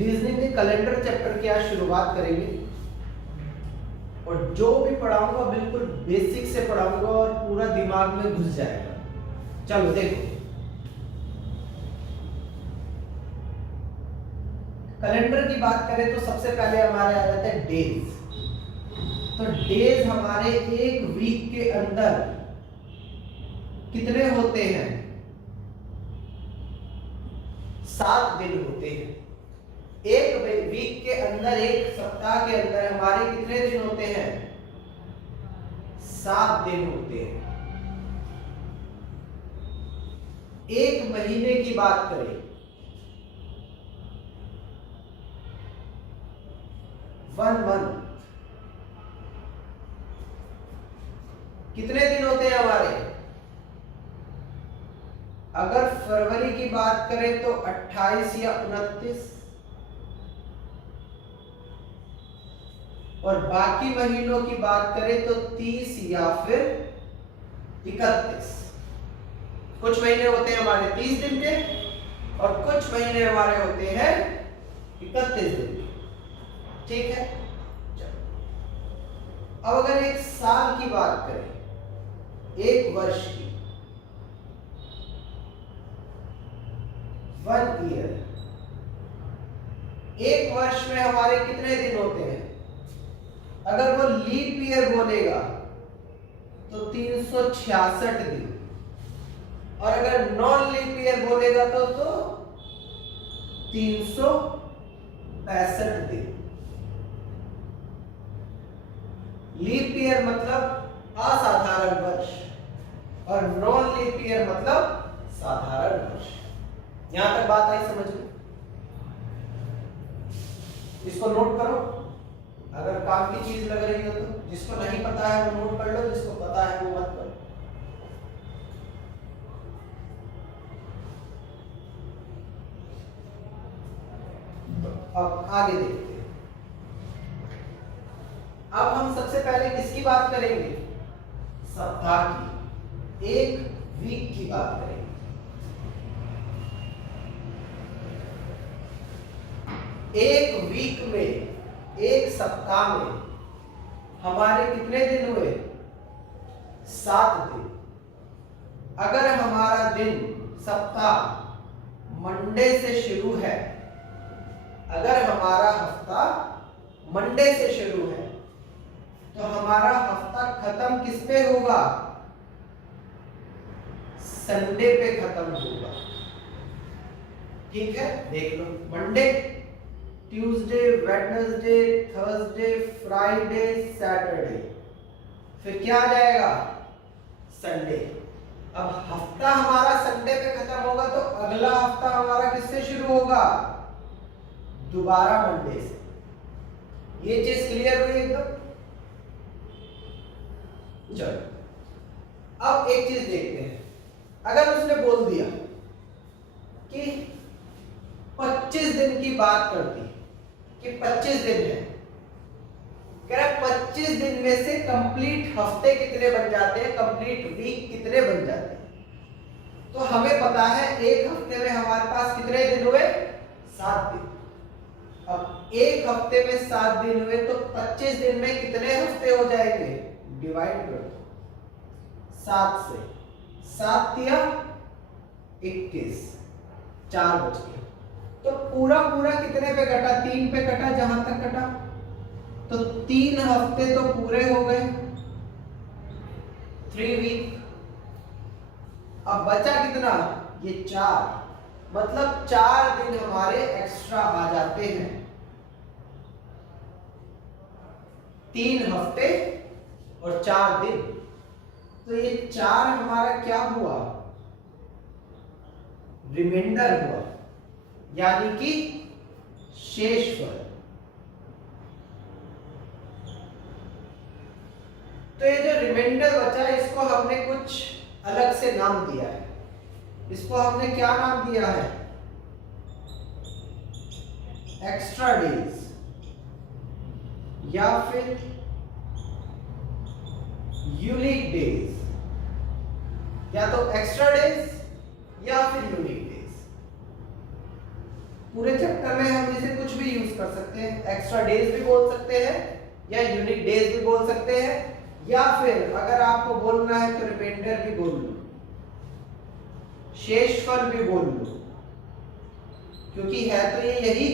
Reasoning के calendar chapter की आज शुरुआत करेंगे और जो भी पढ़ाऊंगा बिल्कुल बेसिक से पढ़ाऊंगा और पूरा दिमाग में घुस जाएगा। चलो देखो, कैलेंडर की बात करें तो सबसे पहले हमारे आ जाते हैं डेज। तो डेज हमारे एक वीक के अंदर कितने होते हैं? 7 दिन होते हैं। एक वीक के अंदर, एक सप्ताह के अंदर हमारे कितने दिन होते हैं? 7 दिन होते हैं। एक महीने की बात करें, 1 मंथ कितने दिन होते हैं हमारे? अगर फरवरी की बात करें तो 28 या 29, और बाकी महीनों की बात करें तो 30 या फिर 31। कुछ महीने होते हैं हमारे 30 दिन के और कुछ महीने हमारे होते हैं 31 दिन के। ठीक है, अब अगर एक साल की बात करें, एक वर्ष की, 1 ईयर, एक वर्ष में हमारे कितने दिन होते हैं? अगर वो लीप ईयर बोलेगा तो 366 दिन, और अगर नॉन लीप ईयर बोलेगा तो 365 दिन। लीप ईयर मतलब असाधारण वर्ष और नॉन लीप ईयर मतलब साधारण वर्ष। यहां तक बात आई समझ में? इसको नोट करो, अगर काम की चीज लग रही हो तो। जिसको नहीं पता है वो नोट कर लो, जिसको पता है वो मत करो। अब आगे देखते हैं। अब हम सबसे पहले किसकी बात करेंगे? सप्ताह की, एक वीक की बात करेंगे। एक वीक में, एक सप्ताह में हमारे कितने दिन हुए? 7 दिन। अगर हमारा दिन, सप्ताह मंडे से शुरू है, अगर हमारा हफ्ता मंडे से शुरू है, तो हमारा हफ्ता खत्म किस पे होगा? संडे पे खत्म होगा। ठीक है, देख लो, Monday, Tuesday, Wednesday, Thursday, Friday, Saturday, फिर क्या आ जाएगा? संडे। अब हफ्ता हमारा संडे पे खत्म होगा तो अगला हफ्ता हमारा किससे शुरू होगा? दोबारा मंडे से। ये चीज क्लियर हुई एकदम? चलो अब एक चीज देखते हैं। अगर उसने बोल दिया कि 25 दिन की बात करती कि 25 दिन है, कह रहा 25 दिन में से कंप्लीट हफ्ते कितने बन जाते हैं, कंप्लीट वीक कितने बन जाते हैं? तो हमें पता है एक हफ्ते में हमारे पास कितने दिन हुए? 7 दिन। अब एक हफ्ते में 7 दिन हुए तो 25 दिन में कितने हफ्ते हो जाएंगे? डिवाइड कर दो 7 से, 7 या 21, 4 बच गया। तो पूरा पूरा कितने पे कटा? 3 पे कटा, जहां तक कटा। तो 3 हफ्ते तो पूरे हो गए, 3 वीक। अब बचा कितना? ये 4, मतलब 4 दिन हमारे एक्स्ट्रा आ जाते हैं। 3 हफ्ते और 4 दिन, तो ये 4 हमारा क्या हुआ? रिमाइंडर हुआ, यानी कि शेषफल। तो ये जो रिमाइंडर बचा, इसको हमने कुछ अलग से नाम दिया है। इसको हमने क्या नाम दिया है? एक्स्ट्रा डेज, या फिर यूनिक डेज, या तो एक्स्ट्रा डेज या फिर यूनिक डेज। पूरे चैप्टर में हम इसे कुछ भी यूज कर सकते हैं, एक्स्ट्रा डेज भी बोल सकते हैं या यूनिट डेज भी बोल सकते हैं, या फिर अगर आपको बोलना है तो रिमाइंडर भी बोल लो, शेषफल भी बोल लो, क्योंकि है तो ये यही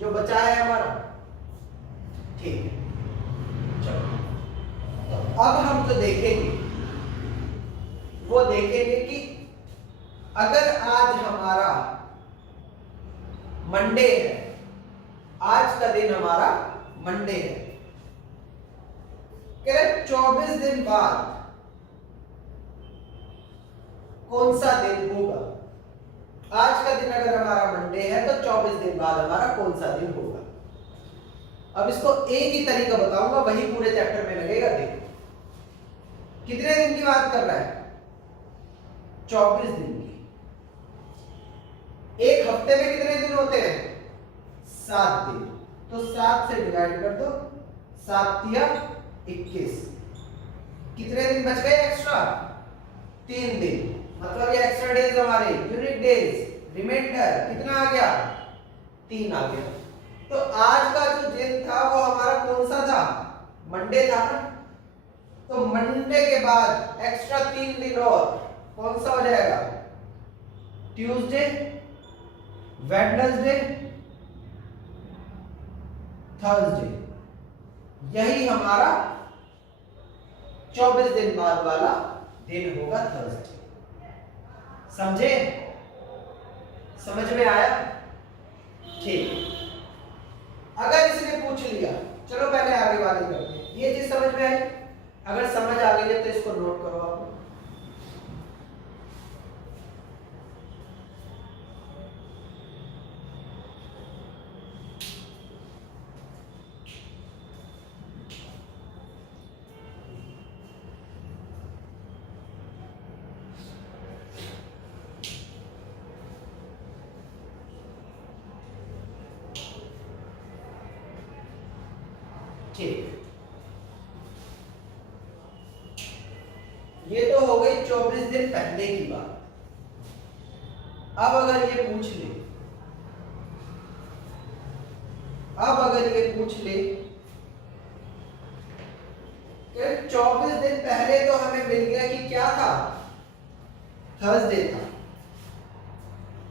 जो बचा है हमारा। ठीक है, चलो तो अब हम जो देखेंगे वो देखेंगे कि अगर आज हमारा मंडे है, आज का दिन हमारा मंडे है, कह रहे 24 दिन बाद कौन सा दिन होगा। आज का दिन अगर हमारा मंडे है तो 24 दिन बाद हमारा कौन सा दिन होगा। अब इसको एक ही तरीका बताऊंगा, वही पूरे चैप्टर में लगेगा। देखो कितने दिन की बात कर रहा है, 24 दिन की। एक हफ्ते में कितने दिन होते हैं, 7 दिन, तो 7 से डिवाइड कर दो, 7 या 21, कितने दिन बच गए एक्स्ट्रा, 3 दिन, मतलब ये एक्स्ट्रा डेज हमारे यूनिट डेज, रिमाइंडर कितना आ गया, 3 आ गया। तो आज का जो दिन था वो हमारा कौन सा था, मंडे था ना। तो मंडे के बाद एक्स्ट्रा 3 दिन और कौन सा हो जाएगा, ट्यूसडे, वेडनेसडे, थर्सडे। यही हमारा 24 दिन बाद वाला दिन होगा, थर्सडे। समझे, समझ में आया। ठीक, अगर इसने पूछ लिया, चलो पहले आगे वाले करते हैं, ये चीज समझ में आई। अगर समझ आ गई है तो इसको नोट करो आप। ठीक, ये तो हो गई 24 दिन पहले की बात। अब अगर ये पूछ ले, अब अगर ये पूछ ले कि 24 दिन पहले तो हमें मिल गया कि क्या था, थर्सडे था।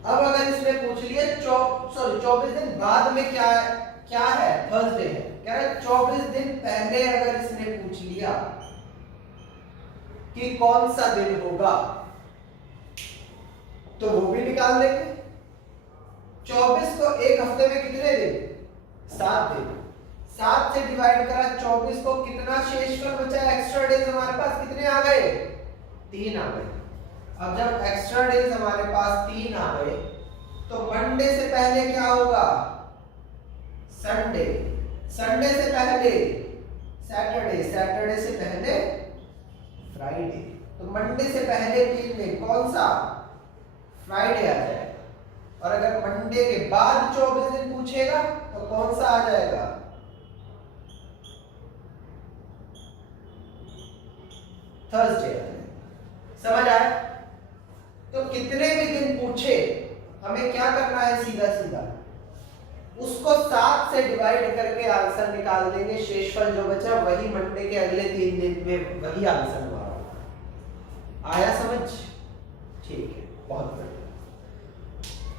अब अगर इसने पूछ लिया 24 दिन बाद में क्या है, थर्सडे है, कह रहा 24 दिन पहले अगर इसने पूछ लिया कि कौन सा दिन होगा, तो वो भी निकाल लेंगे। 24 को एक हफ्ते में कितने दिन, 7 दिन, 7 से डिवाइड करा 24 को, कितना शेषफल बचा, एक्स्ट्रा डेज हमारे पास कितने आ गए, 3 आ गए। अब जब एक्स्ट्रा डेज हमारे पास 3 आ गए तो मंडे से पहले क्या होगा, संडे, संडे से पहले सैटरडे, सैटरडे से पहले फ्राइडे। तो मंडे से पहले 3 दिन कौन सा, फ्राइडे आ जाएगा। और अगर मंडे के बाद 24 दिन पूछेगा तो कौन सा आ जाएगा, थर्सडे आ जाएगा। समझ आया। तो कितने भी दिन पूछे हमें क्या करना है, सीधा सीधा उसको 7 से डिवाइड करके आंसर निकाल देंगे। शेषफल जो बचा वही मंडे के अगले 3 दिन में वही आंसर हमारा। आया समझ, ठीक है, बहुत बढ़िया।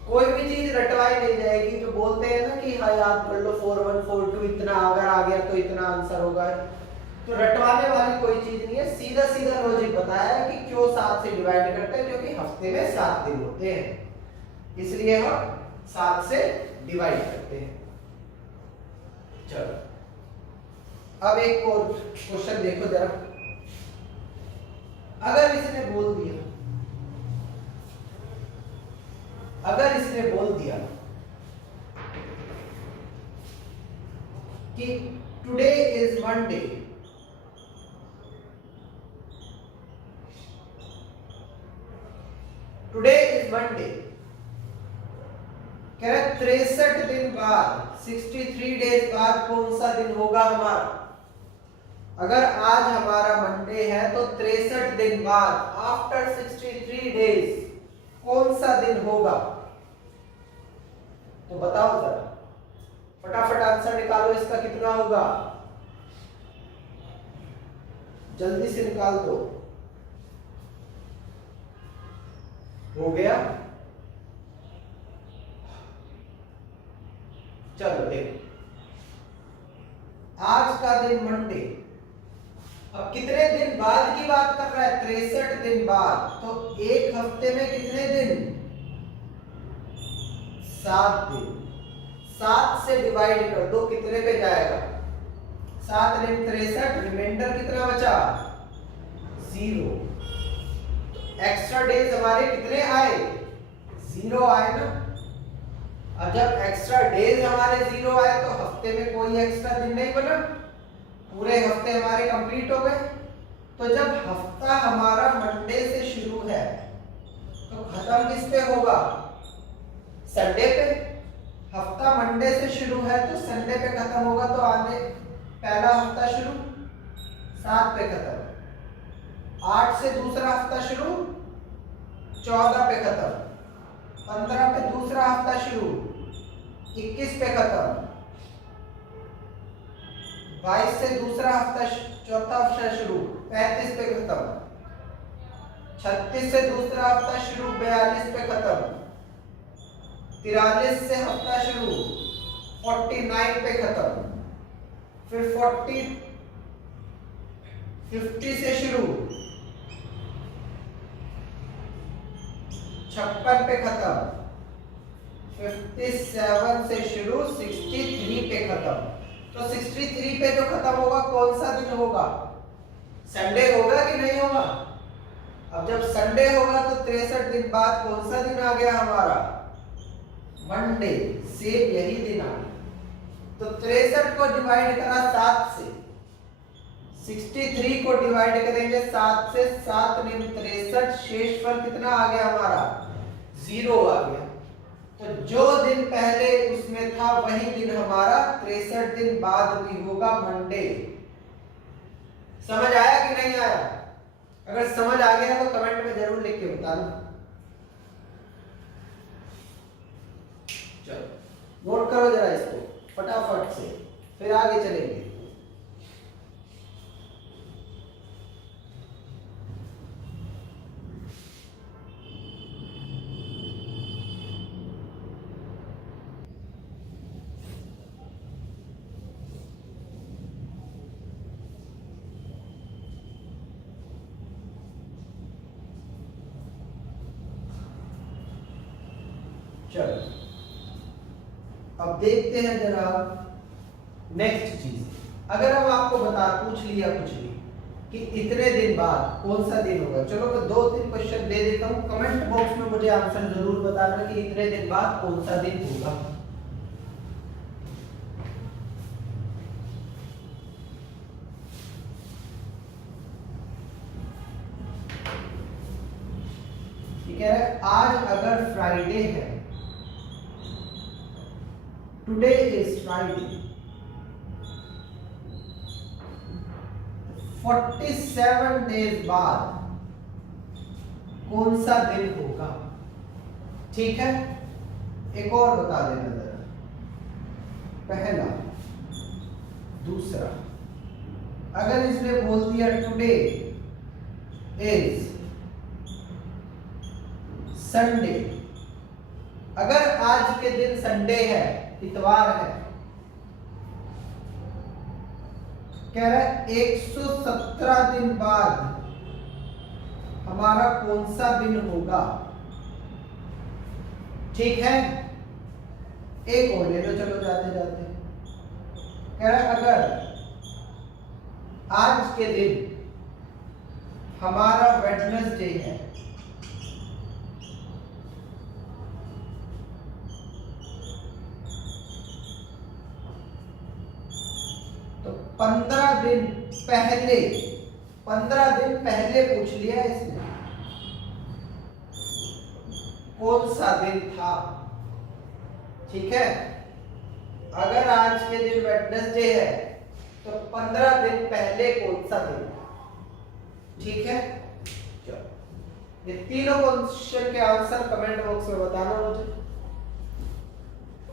कोई भी चीज रटवाई नहीं जाएगी। जो बोलते हैं ना कि हाँ याद कर लो 4142 इतना अगर आ गया तो इतना आंसर होगा, तो रटवाने वाली कोई चीज नहीं है। सीधा सीधा लॉजिक बताया है कि क्यों 7 से डिवाइड करते हैं, क्योंकि हफ्ते में 7 दिन होते हैं, इसलिए हम 7 से डिवाइड करते हैं। चलो अब एक और क्वेश्चन देखो जरा। अगर इसने बोल दिया, अगर इसने बोल दिया कि today is Monday, today is Monday, कह रहा 63 दिन बाद, 63 डेज बाद कौन सा दिन होगा हमारा। अगर आज हमारा मंडे है तो 63 दिन बाद, आफ्टर 63 डेज कौन सा दिन होगा। तो बताओ जरा, फटाफट आंसर निकालो, इसका कितना होगा, जल्दी से निकाल दो। हो गया? चलो देखो, आज का दिन मंडे, अब कितने दिन बाद की बात कर रहा है, 63 दिन बाद, तो एक हफ्ते में कितने दिन, 7 दिन। 7 से डिवाइड कर दो, कितने पे जाएगा, 7 दिन 63, रिमाइंडर कितना बचा, 0। एक्स्ट्रा डेज हमारे कितने आए, 0 आए ना। अब जब एक्स्ट्रा डेज हमारे 0 आए तो हफ्ते में कोई एक्स्ट्रा दिन नहीं बना, पूरे हफ्ते हमारे कंप्लीट हो गए। तो जब हफ्ता हमारा मंडे से शुरू है तो खत्म किस पे होगा, संडे पे। हफ्ता मंडे से शुरू है तो संडे पे खत्म होगा, तो आने पहला हफ्ता शुरू 7 पे खत्म, 8 से दूसरा हफ्ता शुरू 14 पे खत्म, 15 पे दूसरा हफ्ता शुरू 21 पे खत्म, 22 से दूसरा हफ्ता चौथा हफ्ता शुरू 35 पे खत्म, 36 से दूसरा हफ्ता शुरू 42 पे खत्म, 43 से हफ्ता शुरू 49 पे खत्म, फिर 50 से शुरू 56 पे खत्म, 57 से शुरू 63 पे खत्म। तो 63 पे जो खत्म होगा कौन सा दिन होगा, संडे होगा कि नहीं होगा। अब जब संडे होगा तो 63 दिन बाद कौन सा दिन आ गया हमारा, मंडे। सेम यही दिन आ गया। तो 63 को डिवाइड करा 7 से, 63 को डिवाइड करेंगे 7 से, 7 × 63, शेषफल कितना आ गया हमारा, 0 आ गया। तो जो दिन पहले उसमें था वही दिन हमारा 63 दिन बाद भी होगा, मंडे। समझ आया कि नहीं आया? अगर समझ आ गया तो कमेंट में जरूर लिख के बताना। चलो नोट करो जरा इसको फटाफट से, फिर आगे चलेंगे। चलो अब देखते हैं जरा नेक्स्ट चीज। अगर हम आपको पूछ लिया कुछ भी कि इतने दिन बाद कौन सा दिन होगा, चलो मैं 2-3 क्वेश्चन दे देता हूं, कमेंट बॉक्स में मुझे आंसर जरूर बताना कि इतने दिन बाद कौन सा दिन होगा। ठीक है, आज अगर फ्राइडे है, टुडे इज फ्राइडे, 47 डेज बाद कौन सा दिन होगा। ठीक है, एक और बता देना जरा, पहला, दूसरा। अगर इसने बोल दिया टुडे इज संडे, अगर आज के दिन संडे है, इतवार है, कह रहा है 117 दिन बाद हमारा कौन सा दिन होगा। ठीक है, एक और ले लो, चलो जाते जाते। कह रहा है अगर आज के दिन हमारा वेडनेसडे है, तो 15 दिन पहले, 15 दिन पहले पूछ लिया इसने कौन सा दिन था। ठीक है, अगर आज के दिन वेडनेसडे है तो 15 दिन पहले कौन सा दिन। ठीक है, चलो ये तीनों क्वेश्चन के आंसर कमेंट बॉक्स में बताना मुझे।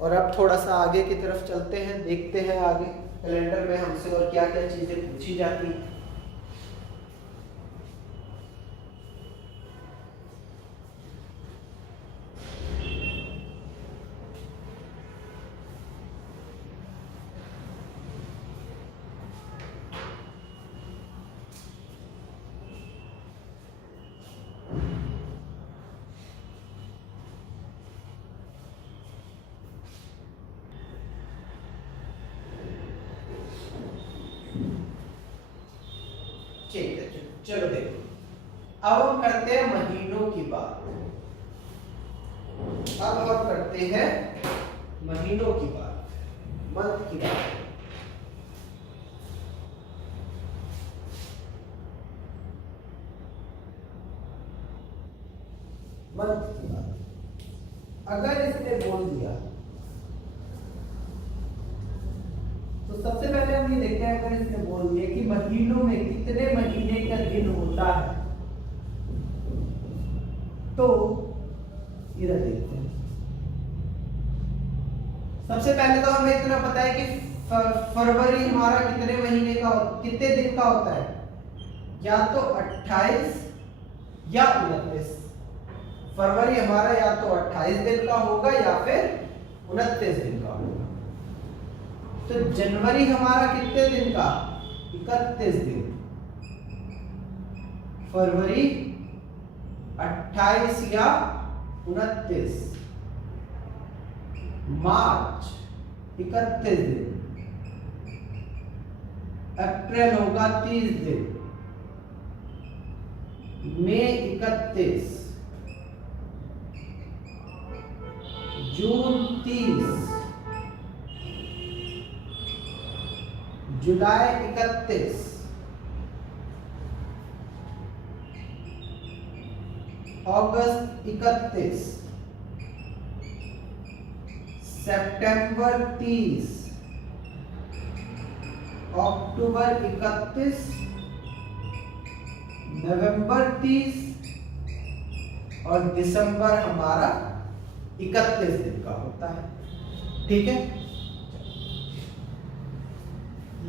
और अब थोड़ा सा आगे की तरफ चलते हैं, देखते हैं आगे कैलेंडर में हमसे और क्या क्या चीजें पूछी जाती हैं। ठीक है, चलो देखो, अब हम करते हैं महीनों की बात। अब हम करते हैं महीनों की बात, मंथ की बात। मंथ की बात अगर इसने बोल दिया तो सबसे पहले हम ये देखते हैं, अगर इसने बोल दिया कि महीनों में कितने महीने का दिन होता है, तो इधर देखते हैं। सबसे पहले तो हमें इतना पता है कि फरवरी हमारा कितने महीने का, कितने दिन का होता है, या तो 28 या 29। फरवरी हमारा या तो 28 दिन का होगा या फिर 29 दिन का होगा। तो जनवरी हमारा कितने दिन का, 31 दिन। फरवरी 28 या 29। मार्च 31 दिन। अप्रैल होगा 30 दिन। मई 31। जून 30। जुलाई 31। अगस्त 31। सितंबर 30। अक्टूबर 31। नवंबर 30 और दिसंबर हमारा 31 दिन का होता है। ठीक है,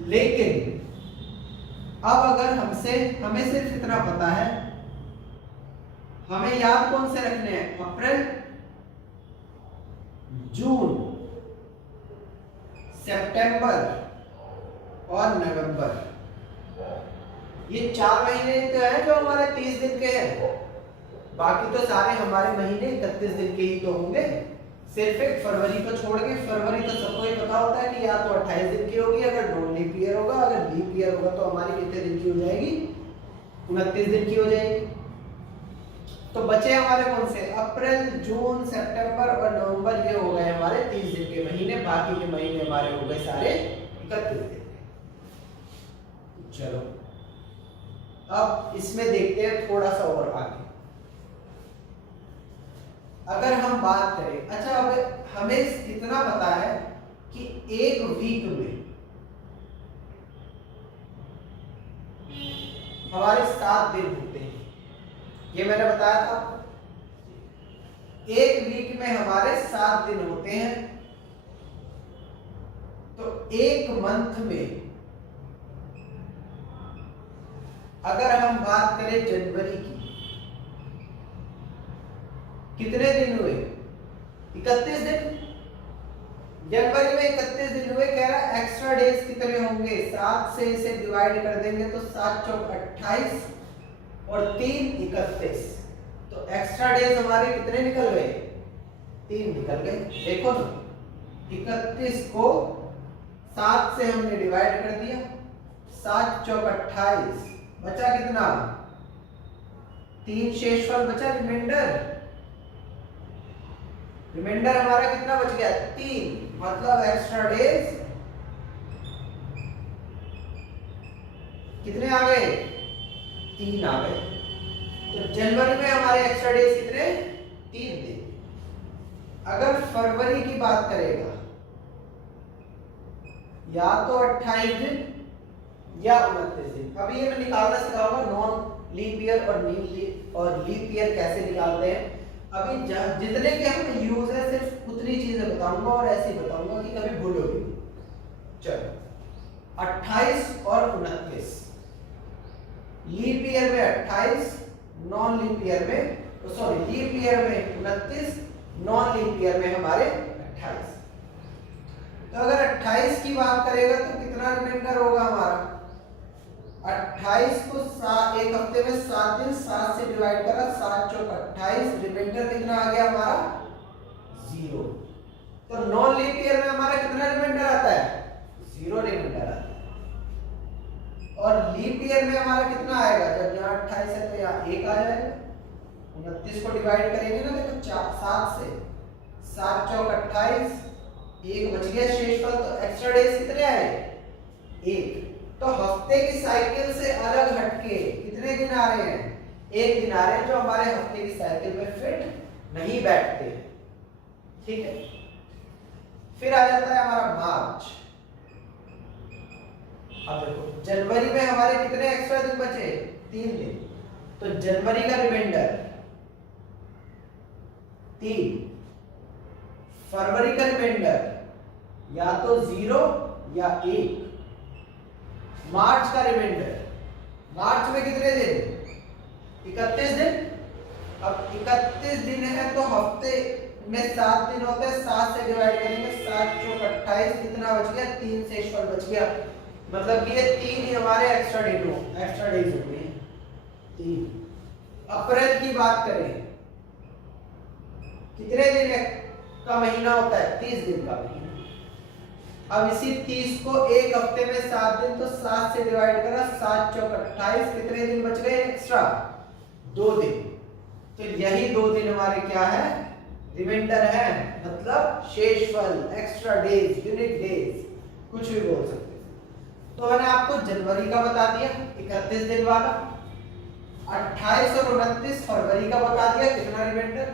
लेकिन अब अगर हमें सिर्फ इतना पता है, हमें याद कौन से रखने हैं, अप्रैल, जून, सितंबर और नवंबर। ये 4 महीने तो हैं जो हमारे 30 दिन के हैं, बाकी तो सारे हमारे महीने 31 दिन के ही तो होंगे। सिर्फ एक फरवरी को छोड़ के, फरवरी तो सबको ही पता होता है कि या तो 28 दिन की होगी अगर नॉन लीप ईयर होगा, अगर लीप ईयर होगा तो हमारी कितने दिन की हो जाएगी, 29 दिन की हो जाएगी। तो बचे हमारे कौन से, अप्रैल, जून, सितंबर और नवंबर, ये हो गए हमारे 30 दिन के महीने। बाकी के महीने हमारे हो गए सारे 31 दिन। चलो अब इसमें देखते हैं थोड़ा सा और आगे। अगर हम बात करें, अच्छा अब हमें इतना पता है कि एक वीक में हमारे 7 दिन होते हैं, ये मैंने बताया था। एक वीक में हमारे 7 दिन होते हैं। तो एक मंथ में अगर हम बात करें जनवरी की, कितने दिन हुए, 31 दिन। जनवरी में 31 दिन हुए। कह रहा है एक्स्ट्रा डेज कितने होंगे, 7 से इसे डिवाइड कर देंगे तो 7 चौक 28 और 3 31। तो एक्स्ट्रा डेज हमारे कितने निकल गए, 3 निकल गए। देखो ना, 31 को 7 से हमने डिवाइड कर दिया, 7 चौक 28, बचा कितना, 3 शेषफल बचा, रिमाइंडर हमारा कितना बच गया, 3। मतलब एक्स्ट्रा डेज कितने आ गए, 3 आ गए। तो जनवरी में हमारे एक्स्ट्रा डेज कितने, 3 दिन। अगर फरवरी की बात करेगा, या तो 28 दिन या 29 दिन। अभी ये मैं निकालना सिखाऊंगा नॉन लीप ईयर और लीप ईयर कैसे निकालते हैं। अभी जितने के हम यूज है सिर्फ उतनी चीजें बताऊंगा और ऐसे ही बताऊंगा कि कभी भूलोगे नहीं। चलो 28 और 29 लीप ईयर में 28, नॉन लीप ईयर में सॉरी लीप ईयर में 29, नॉन लीप ईयर में हमारे 28। तो अगर 28 की बात करेगा तो कितना रिमाइंडर होगा हमारा? 28 को एक हफ्ते में 7 दिन, 7 से डिवाइड करा, 7 चौक 28, रिमाइंडर कितना आ गया हमारा? 0। तो नॉन लीप ईयर में हमारा कितना रिमाइंडर आता है? 0 रिमाइंडर आता है। और लीप ईयर में हमारा कितना आएगा? जब यहाँ 28 है तो यहाँ 1 आ जाएगा। 29 को डिवाइड करेंगे ना देखो 7 से, 7 चौक 28, 1 बच गया शेषफल। तो एक्स्ट्रा डेज कितने आए? 1। तो हफ्ते की साइकिल से अलग हटके कितने दिन आ रहे हैं? 1 दिन आ रहे हैं, जो हमारे हफ्ते की साइकिल में फिट नहीं बैठते। ठीक है, फिर आ जाता है हमारा मार्च। अब देखो जनवरी में हमारे कितने एक्स्ट्रा दिन बचे? 3 दिन। तो जनवरी का रिमाइंडर 3, फरवरी का रिमाइंडर या तो 0 या 1, मार्च का रिमाइंडर, मार्च में कितने दिन? 31 दिन। अब 31 दिन है तो हफ्ते में 7 दिन होते हैं, 7 से डिवाइड करेंगे, 7 चौक 28, कितना बच गया? 3 शेषफल बच गया। मतलब कि ये 3 ही हमारे एक्स्ट्रा डेज हो गए। 3। अप्रैल की बात करें, कितने दिन का महीना होता है? 30 दिन का महीना। अब इसी 30 को एक हफ्ते में 7 दिन, तो 7 से डिवाइड करा, 7 चौक 28, कितने दिन बच गए एक्स्ट्रा? 2 दिन। तो यही 2 दिन हमारे क्या है? रिमाइंडर है, मतलब शेषफल, एक्स्ट्रा डेज, यूनिट डेज, कुछ भी बोल सकते हैं। तो मैंने आपको जनवरी का बता दिया 31 दिन वाला, 28 और 29 फरवरी का बता दिया कितना रिमाइंडर,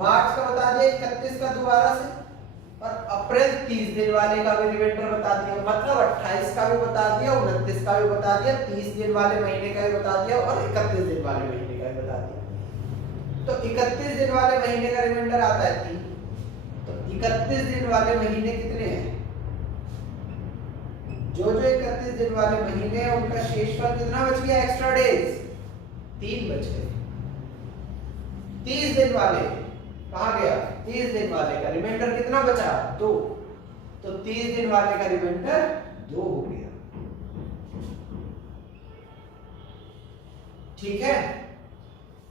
मार्च का बता दिया 31 का दोबारा से, और अप्रैल 30 दिन वाले का भी रिमाइंडर बता दिया। मतलब 28 का भी बता दिया, 29 का भी बता दिया, 30 दिन वाले महीने का भी बता दिया और 31 दिन वाले महीने का भी बता दिया। तो 31 दिन वाले महीने का रिमाइंडर आता है 3। तो 31 दिन वाले महीने कितने हैं? जो 31 दिन वाले महीने हैं उनका शेषफल कितना बच गया? एक्स्ट्रा डेज 3 बच गए। 30 दिन वाले कहाँ गया? 30 दिन वाले का रिमाइंडर कितना बचा? 2। तो 30 दिन वाले का रिमाइंडर 2 हो गया। ठीक है,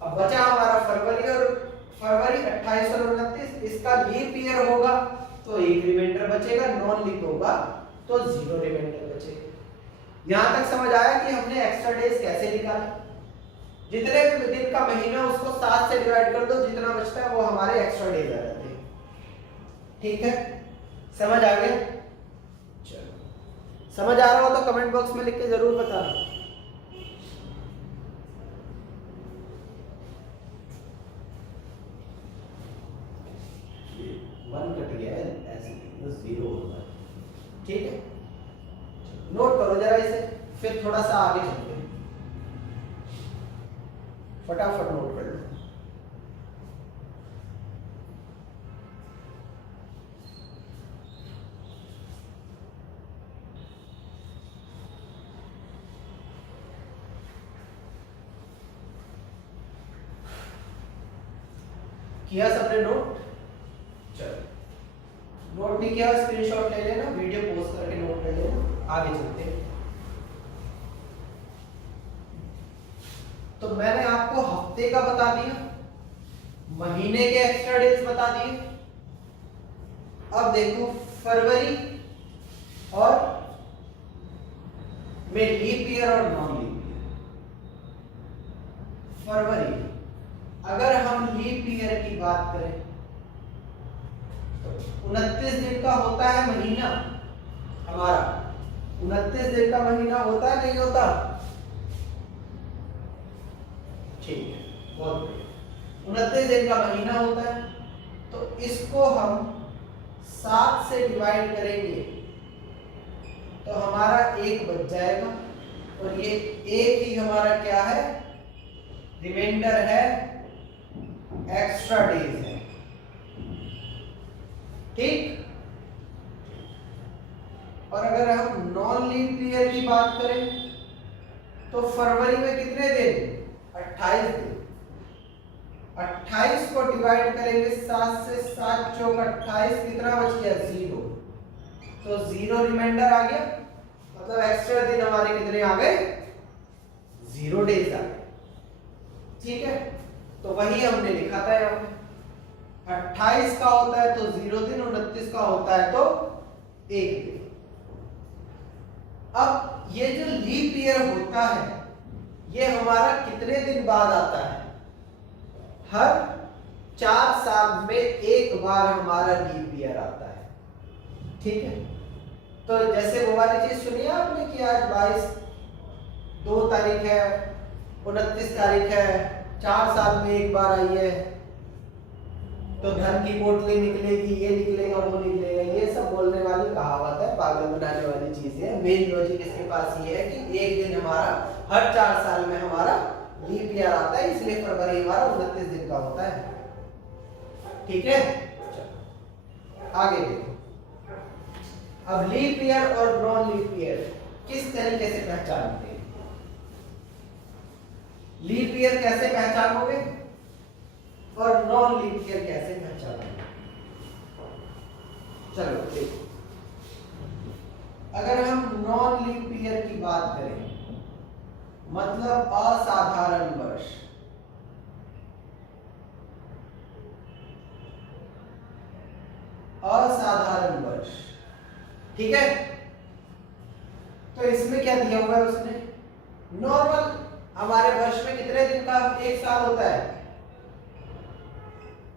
अब बचा हमारा फरवरी, और फरवरी 28 और 29, इसका लीप ईयर होगा तो 1 रिमाइंडर बचेगा, नॉन लीप होगा तो 0 रिमाइंडर बचेगा। यहां तक समझ आया कि हमने एक्स्ट्रा डेज कैसे निकाले? जितने भी दिन का महीना उसको 7 से डिवाइड कर दो, जितना बचता है वो हमारे एक्स्ट्रा डेज आ जाते हैं। ठीक है, समझ आ गया? चलो, समझ आ रहा हो तो कमेंट बॉक्स में लिख के जरूर बताना। वन कट गया है, ऐसे 0 होगा। ठीक है, नोट करो जरा इसे, फिर थोड़ा सा आगे चलते हैं, फटाफट नोट कर लो। किया सबने नोट? चलो, नोट नहीं किया स्क्रीनशॉट ले लेना, वीडियो पोस्ट करके नोट ले लेना। आगे चलते हैं। तो मैंने आपको हफ्ते का बता दिया, महीने के एक्स्ट्रा डेज बता दिए। अब देखो फरवरी और में लीप ईयर और नॉन लीप ईयर। फरवरी, अगर हम लीप ईयर की बात करें तो 29 दिन का होता है महीना हमारा। 29 दिन का महीना होता है, नहीं होता? ठीक है, बहुत बढ़िया। 29 दिन का महीना होता है, तो इसको हम 7 से डिवाइड करेंगे तो हमारा 1 बच जाएगा, और ये 1 ही हमारा क्या है? रिमाइंडर है, एक्स्ट्रा डेज है। ठीक। और अगर हम नॉन लीप ईयर की बात करें तो फरवरी में कितने दिन? 28 दिन। 28 को डिवाइड करेंगे 7 से, 7 चौक 28, कितना बच गया? 0। तो 0 रिमाइंडर आ गया, मतलब एक्स्ट्रा दिन हमारे कितने आ गए? 0 डेज आ गए। ठीक है, तो वही हमने लिखा था यहाँ पे। 28 का होता है तो 0 दिन, 29 का होता है तो 1 दिन। अब ये जो लीप ईयर होता है ये हमारा कितने दिन बाद आता है? हर 4 साल में एक बार हमारा लीप ईयर आता है। ठीक है, तो जैसे वो वाली चीज सुनी आपने कि आज 2 तारीख है, 29 तारीख है, 4 साल में एक बार आई है, तो धन की पोटली निकलेगी, ये निकलेगा, वो निकलेगा, ये सब बोलने वाली कहावत है, पागल बनाने वाली चीज है। मेन लॉजिक इसके पास ये है कि एक दिन हमारा हर 4 साल में हमारा लीप ईयर आता है, इसलिए फरवरी हमारा 29 दिन का होता है। ठीक है, आगे देखो। अब लीप ईयर और नॉन लीप ईयर किस तरीके से पहचानते हैं? लीप ईयर कैसे पहचानोगे और नॉन लीप ईयर कैसे पहचानोगे? चलो देखो, अगर हम नॉन लीप ईयर की बात करें, मतलब असाधारण वर्ष, असाधारण वर्ष। ठीक है, तो इसमें क्या दिया हुआ है उसने? नॉर्मल हमारे वर्ष में कितने दिन का एक साल होता है?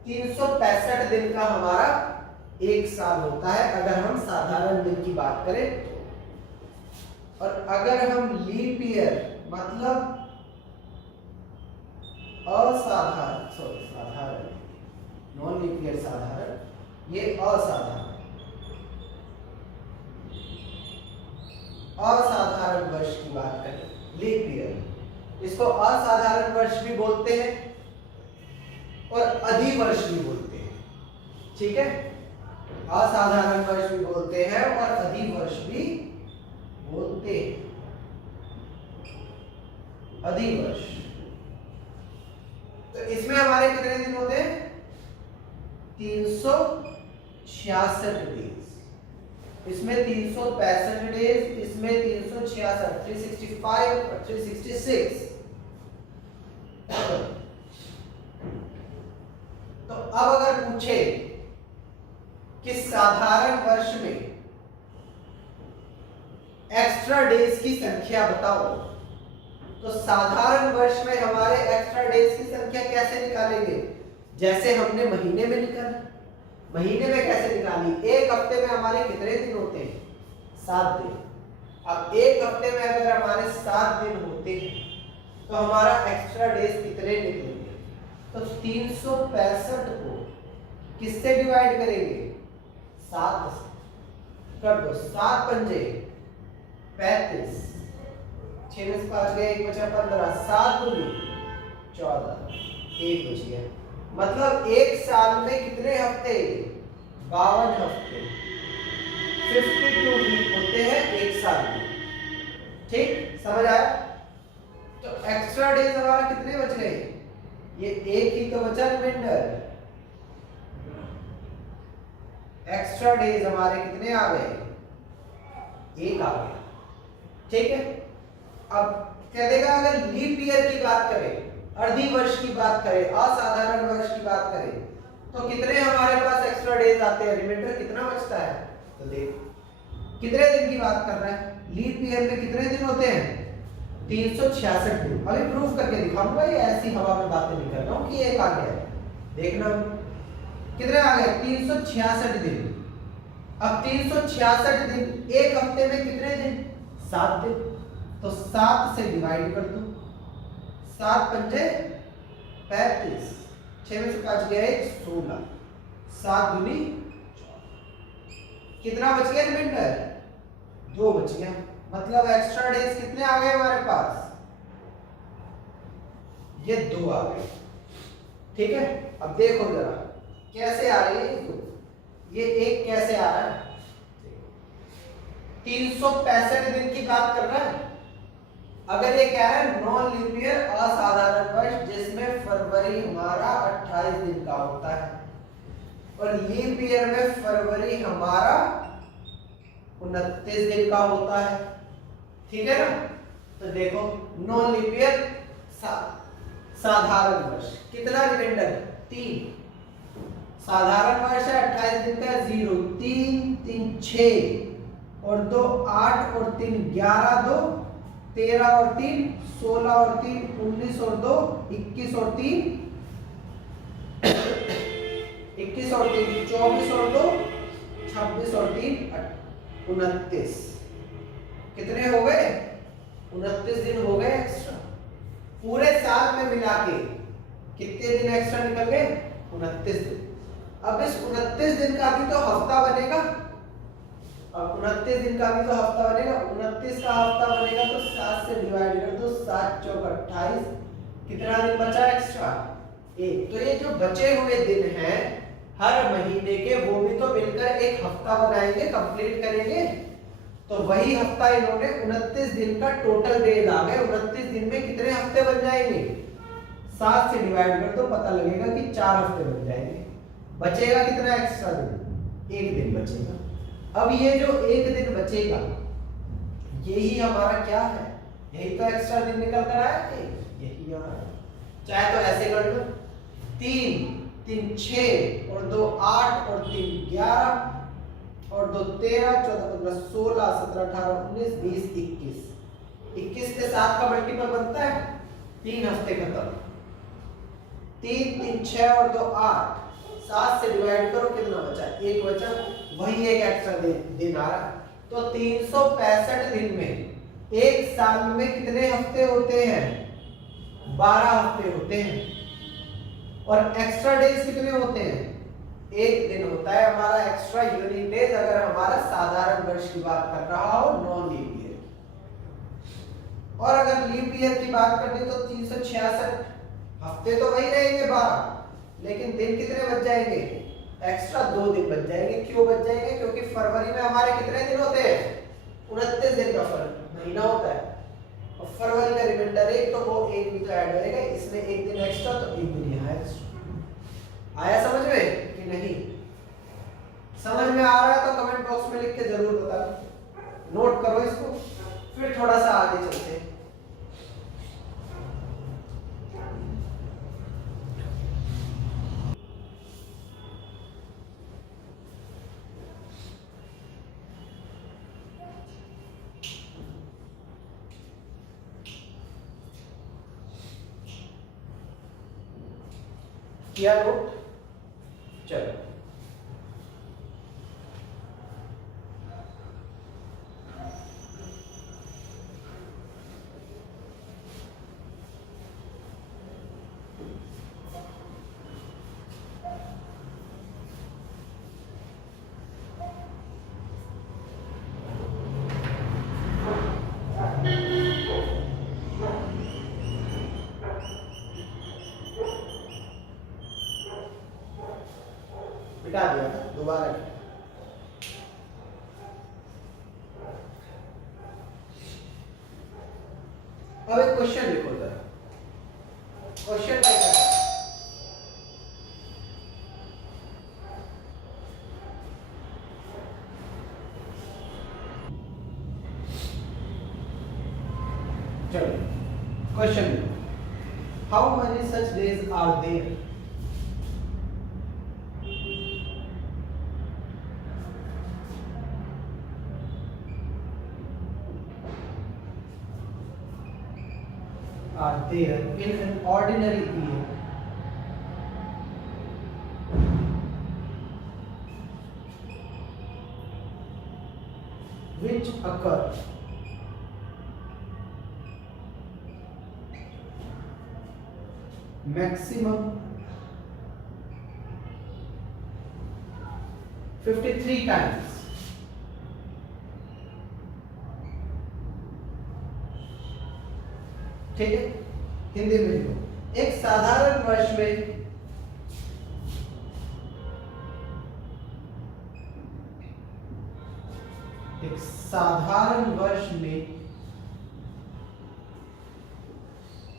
365 दिन का हमारा एक साल होता है, अगर हम साधारण दिन की बात करें। और अगर हम लीप ईयर मतलब असाधारण, सॉरी साधारण, नॉन लीप ईयर साधारण, ये असाधारण, असाधारण वर्ष की बात करें, लीप ईयर, इसको असाधारण वर्ष भी बोलते हैं और अधिवर्ष भी बोलते हैं। ठीक है, असाधारण वर्ष भी बोलते हैं और अधिवर्ष भी बोलते हैं। अधिवर्ष, तो इसमें हमारे कितने दिन होते हैं? 366 डेज। इसमें 365 डेज, इसमें 366, 365 और 366। तो अब अगर पूछे कि साधारण वर्ष में एक्स्ट्रा डेज की संख्या बताओ, तो साधारण वर्ष में हमारे एक्स्ट्रा डेज की संख्या कैसे निकालेंगे? जैसे हमने महीने में निकाली। महीने में कैसे निकाली? एक हफ्ते में हमारे कितने दिन होते हैं? 7 दिन। अब एक हफ्ते में अगर हमारे 7 दिन होते हैं तो हमारा एक्स्ट्रा डेज कितने निकलेंगे? तो 365 को किससे डिवाइड करेंगे? 7 से कर दो। 7 पंजे 35, 6 में से 5 गए, 1 बचा 15, 7 दूनी 14, 1 बच गया। मतलब एक साल में कितने हफ्ते? 52 हफ्ते, 52 वीक होते हैं एक साल में। ठीक, समझ आया? तो एक्स्ट्रा डेज हमारा कितने बच गए? ये एक ही तो बचा रिमाइंडर। एक्स्ट्रा डेज हमारे कितने आ गए? 1 आ गया। ठीक है, अब क्या देगा? अगर लीप ईयर की बात करें, अर्धी वर्ष की बात करें, असाधारण वर्ष की बात करें, तो कितने हमारे पास एक्स्ट्रा डेज आते हैं? रिमाइंडर कितना बचता है? तो देख, कितने दिन की बात कर रहा है? लीप ईयर में कितने दिन होते हैं? 366 दिन। अभी प्रूफ करके दिखाऊंगा, ये ऐसी हवा में बातें नहीं कर रहा हूं कि एक आ गया है। देखना कितने आ गए? 366 दिन। अब 366 दिन, एक हफ्ते में कितने दिन? 7 दिन। तो 7 से डिवाइड कर दो। 7 पंजे 35, 6 में से 5 गया 16, 7 दूनी 14। कितना बच गया रिमाइंडर? 2 बच गया। मतलब एक्स्ट्रा डेज कितने आ गए हमारे पास? ये 2 आ गए। ठीक है, अब देखो जरा कैसे आ रही है 2, ये 1 कैसे आ रहा है। 365 दिन की बात कर रहा है। अगर ये क्या है, नॉन लीप ईयर असाधारण वर्ष जिसमें फरवरी हमारा 28 दिन का होता है और लीप ईयर में फरवरी हमारा 29 दिन का होता है। ठीक है ना, तो देखो नॉन लीप ईयर साधारण वर्ष कितना रिमाइंडर 3, साधारण वर्ष है 28 दिन का 0, 3 3 6 और 2 8 और 3 11, 2 13 और 3 16 और 3 19 और 2 21 और 3 21 और 3 24 और 2 26 और 3 29। कितने हो गए? 29 दिन हो गए एक्स्ट्रा। पूरे साल में मिला के कितने दिन एक्स्ट्रा निकल गए? 29 दिन। अब इस 29 दिन का भी तो हफ्ता बनेगा। अब 29 दिन का भी तो हफ्ता बनेगा। 29 का हफ्ता बनेगा तो 7 से डिवाइड कर दो, 7 चौक 28। कितना दिन बचा एक्स्ट्रा? 1। तो ये जो बचे हुए दिन हैं हर महीने के, वो भी तो मिलकर एक हफ्ता बनाएंगे, कंप्लीट करेंगे। तो वही हफ्ता इन्होंने 29 दिन का टोटल डेज आ गए। 29 दिन में कितने हफ्ते बन जाएंगे? 7 से डिवाइड कर दो, पता लगेगा कि 4 हफ्ते बन जाएंगे। बचेगा कितना एक्स्ट्रा दिन? 1 दिन बचेगा। अब ये जो 1 दिन बचेगा यही हमारा क्या है? यही तो एक्स्ट्रा दिन निकल कर आया, यही यहाँ है। चाहे तो ऐसे कर लो, 3 3 6 और 2 8 और 3 11 और 2 13 14 15 16 17 18 19 20 21। 21 के 7 का मल्टीपल बनता है 3 हफ्ते खत्म। 3 3 6 और 2 8, 7 से डिवाइड करो, कितना बचा? 1 बचा। वही एक एक्स्ट्रा दिन आ रहा। तो 365 दिन में एक साल में कितने हफ्ते होते हैं? 12 हफ्ते होते हैं। और एक्स्ट्रा डेज कितने होते हैं? 1 दिन होता है हमारा एक्स्ट्रा यूनिट डेज, अगर हमारा साधारण वर्ष की बात कर रहा हो, नॉन लीप ईयर। और अगर लीप ईयर की बात करनी तो 366 हफ्ते तो वही रहेंगे 12, लेकिन दिन कितने बच जाएंगे? एक्स्ट्रा 2 दिन बच जाएंगे। क्यों बच जाएंगे? क्योंकि फरवरी में हमारे कितने दिन होते हैं? 29 दिन का महीना होता है और फरवरी का रिमाइंडर 1, तो वो 1 भी तो ऐड करेगा, इसमें 1 दिन एक्स्ट्रा, तो 1 दिन यहाँ एक्स्ट्रा। आया समझ में कि नहीं? समझ में आ रहा है तो कमेंट बॉक्स में लिख के जरूर बताना। नोट करो इसको, फिर थोड़ा सा आगे चलते हैं। किया नोट? चलो बिठा दिया था, दोबारा अब एक क्वेश्चन लिखो जरा। क्वेश्चन क्या है? चलो क्वेश्चन लिखो। How many such days are there? Are there in an ordinary year which occur maximum 53 times? ठीक है, हिंदी में लिखो। एक साधारण वर्ष में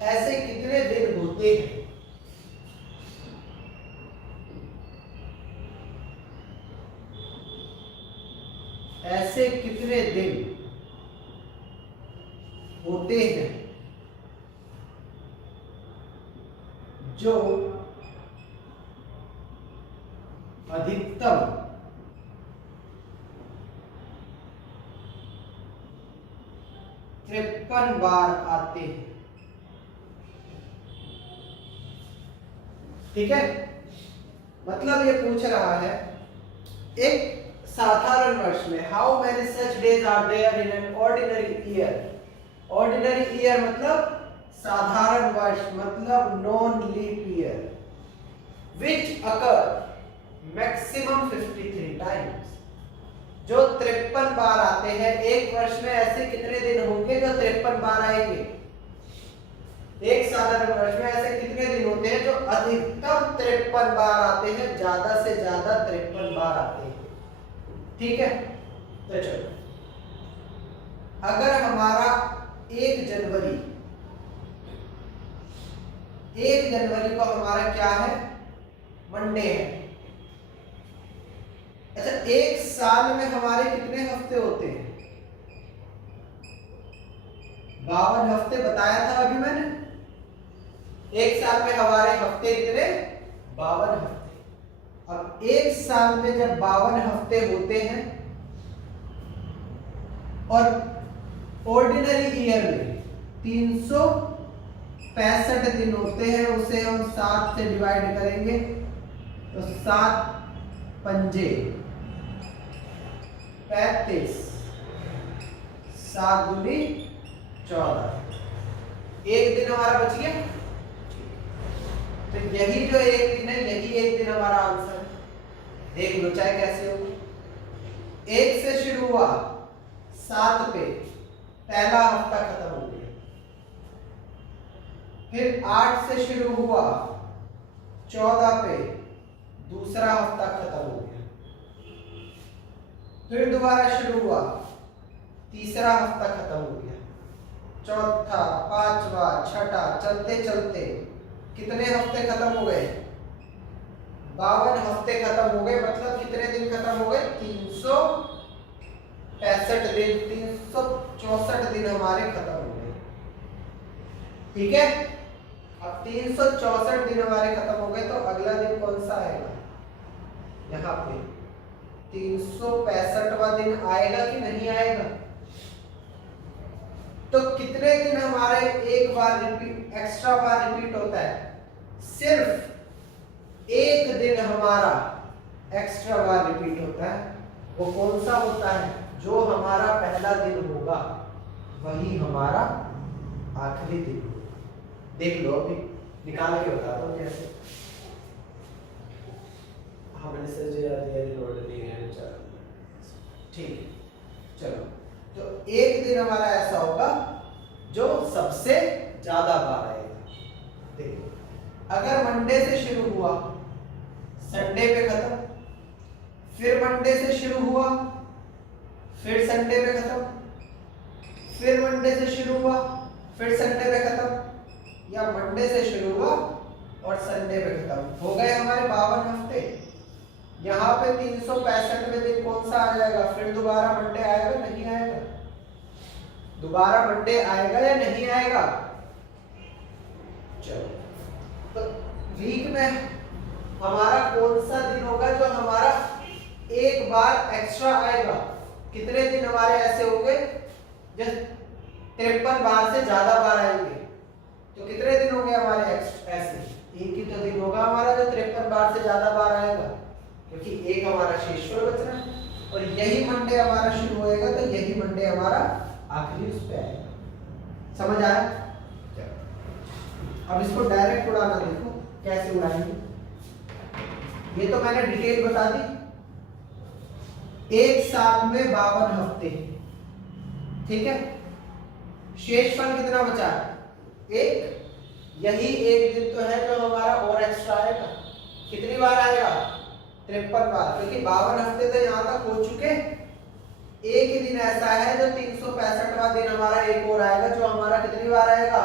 ऐसे कितने दिन होते हैं? ऐसे कितने दिन होते हैं जो अधिकतम 53 बार आते हैं? ठीक है, मतलब ये पूछ रहा है एक साधारण वर्ष में how many such days are there in an ordinary year. Ordinary year मतलब साधारण वर्ष, मतलब non leap year which occur maximum 53 times, जो 53 बार आते हैं। एक वर्ष में ऐसे कितने दिन होंगे जो 53 बार आएंगे? एक साधारण वर्ष में ऐसे कितने दिन होते हैं जो अधिकतम 53 बार आते हैं, ज्यादा से ज्यादा 53 बार आते हैं। ठीक है, तो चलो, अगर हमारा 1 जनवरी को हमारा क्या है? मंडे है। अच्छा, एक साल में हमारे कितने हफ्ते होते हैं? 52 हफ्ते बताया था अभी मैंने। एक साल में हमारे हफ्ते कितने? 52 हफ्ते। अब एक साल में जब 52 हफ्ते होते हैं और ऑर्डिनरी ईयर में 365 दिन होते हैं, उसे हम 7 से डिवाइड करेंगे तो 7 पंजे 35, 7 दूनी 14, एक दिन हमारा बच गया। तो यही जो एक दिन है, यही एक दिन हमारा आंसर है। देख लो चाहे कैसे हो। 1 से शुरू हुआ, 7 पे पहला हफ्ता खत्म हो गया। फिर 8 से शुरू हुआ, 14 पे दूसरा हफ्ता खत्म हो गया। फिर दोबारा शुरू हुआ, तीसरा हफ्ता खत्म हो गया। चौथा, पांचवा, छठा, चलते चलते कितने हफ्ते खत्म हो गए? 52 हफ्ते खत्म हो गए। मतलब कितने दिन खत्म हो गए? 365 दिन, 364 दिन हमारे खत्म हो गए। ठीक है, अब 364 दिन हमारे खत्म हो गए, तो अगला दिन कौन सा आएगा? यहाँ पे 365वां दिन आएगा कि नहीं आएगा? तो कितने दिन हमारे एक बार रिपीट, एक्स्ट्रा बार रिपीट होता है? सिर्फ एक दिन हमारा एक्स्ट्रा बार रिपीट होता है। वो कौन सा होता है? जो हमारा पहला दिन होगा वही हमारा आखिरी दिन होगा। देख लो, अभी निकाल के बताता हूँ कैसे। ठीक, चलो, तो एक दिन हमारा ऐसा होगा जो सबसे ज्यादा बार आएगा। देखो, अगर मंडे से शुरू हुआ, संडे पे खत्म, फिर मंडे से शुरू हुआ, फिर संडे पे खत्म, फिर मंडे से शुरू हुआ, फिर संडे पे खत्म, या मंडे से शुरू हुआ और संडे पे खत्म, हो गए हमारे 52 हफ्ते। यहाँ पे 365वें दिन कौन सा आ जाएगा? फिर दोबारा मंडे आएगा नहीं आएगा? दोबारा मंडे आएगा या नहीं आएगा? चलो, तो वीक में हमारा कौन सा दिन होगा जो हमारा एक बार एक्स्ट्रा आएगा? कितने दिन हमारे ऐसे होंगे जो 53 बार से ज्यादा बार आएंगे? तो कितने दिन होंगे हमारे ऐसे? एक ही तो दिन होगा हमारा जो 53 बार से ज्यादा बार आएगा, क्योंकि एक हमारा शेषफल बच रहा है। और यही मंडे हमारा शुरू होएगा, तो यही मंडे हमारा आखिरी उस पे आएगा। समझ आया? अब इसको डायरेक्ट उड़ाना देखो कैसे उड़ाएंगे। ये तो मैंने डिटेल बता दी। एक साल में 52 हफ्ते, ठीक है। शेषफल कितना बचा? 1। यही एक दिन तो है जो हमारा और एक्स्ट्रा आएगा। कितनी बार आएगा? 53 बार, क्योंकि 52 हफ्ते तो यहाँ तक हो चुके। एक ही दिन ऐसा है जो 365वां दिन हमारा एक और आएगा, जो हमारा कितनी बार आएगा?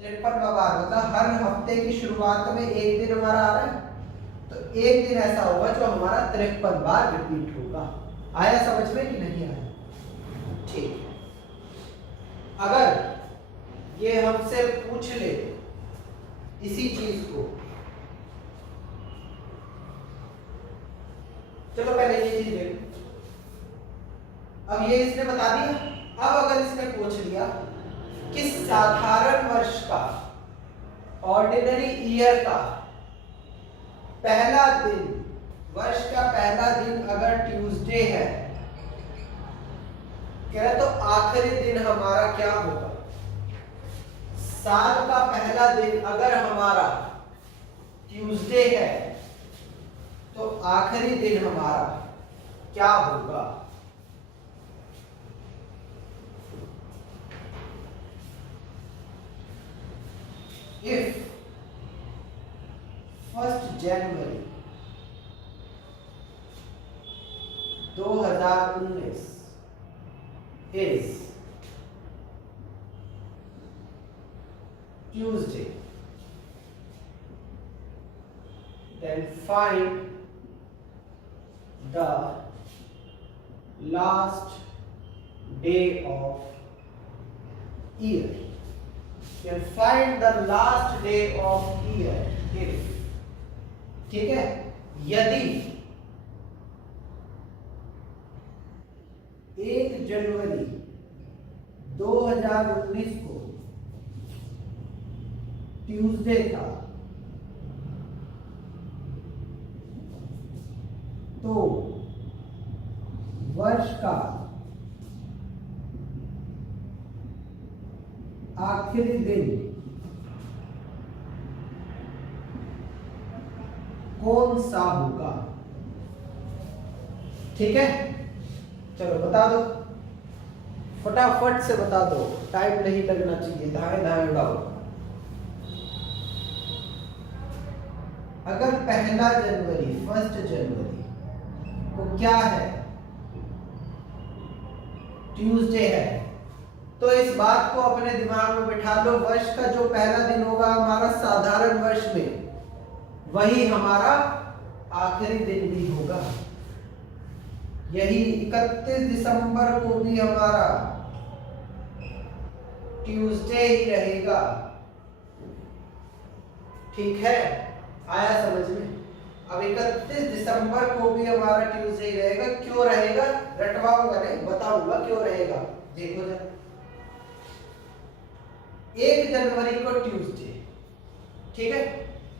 53वां बार। मतलब हर हफ्ते की शुरुआत में एक दिन हमारा आ रहा है, तो एक दिन ऐसा होगा जो हमारा 53 बार रिपीट होगा। आया समझ में कि नहीं आया? ठीक है। अगर ये हमसे पूछ ले इसी चीज को, चलो पहले ये चीज देखो। अब ये इसने बता दिया। अब अगर इसने पूछ लिया कि साधारण वर्ष का, ऑर्डिनरी ईयर का पहला दिन, वर्ष का पहला दिन अगर ट्यूसडे है, कह रहे तो आखिरी दिन हमारा क्या होगा? साल का पहला दिन अगर हमारा ट्यूसडे है तो आखिरी दिन हमारा क्या होगा? If 1 January 2019 is Tuesday, then find the last day of year. Then find the last day of year if, ठीक है, यदि 1 जनवरी 2019 को ट्यूसडे था, तो वर्ष का आखिरी दिन कौन सा होगा? ठीक है, चलो बता दो, फटाफट से बता दो, टाइम नहीं लगना चाहिए, धाए धाए उड़ाओ। अगर 1 जनवरी, 1 जनवरी को क्या है? ट्यूसडे है, तो इस बात को अपने दिमाग में बिठा लो, वर्ष का जो पहला दिन होगा हमारा साधारण वर्ष में, वही हमारा आखिरी दिन भी होगा। यही 31 दिसंबर को भी हमारा ट्यूसडे ही रहेगा। ठीक है, आया समझ में? अब 31 दिसंबर को भी हमारा ट्यूसडे ही रहेगा। क्यों रहेगा? रटवाऊंगा नहीं, बताऊंगा क्यों रहेगा। देखो जरा, 1 जनवरी को ट्यूसडे, ठीक है।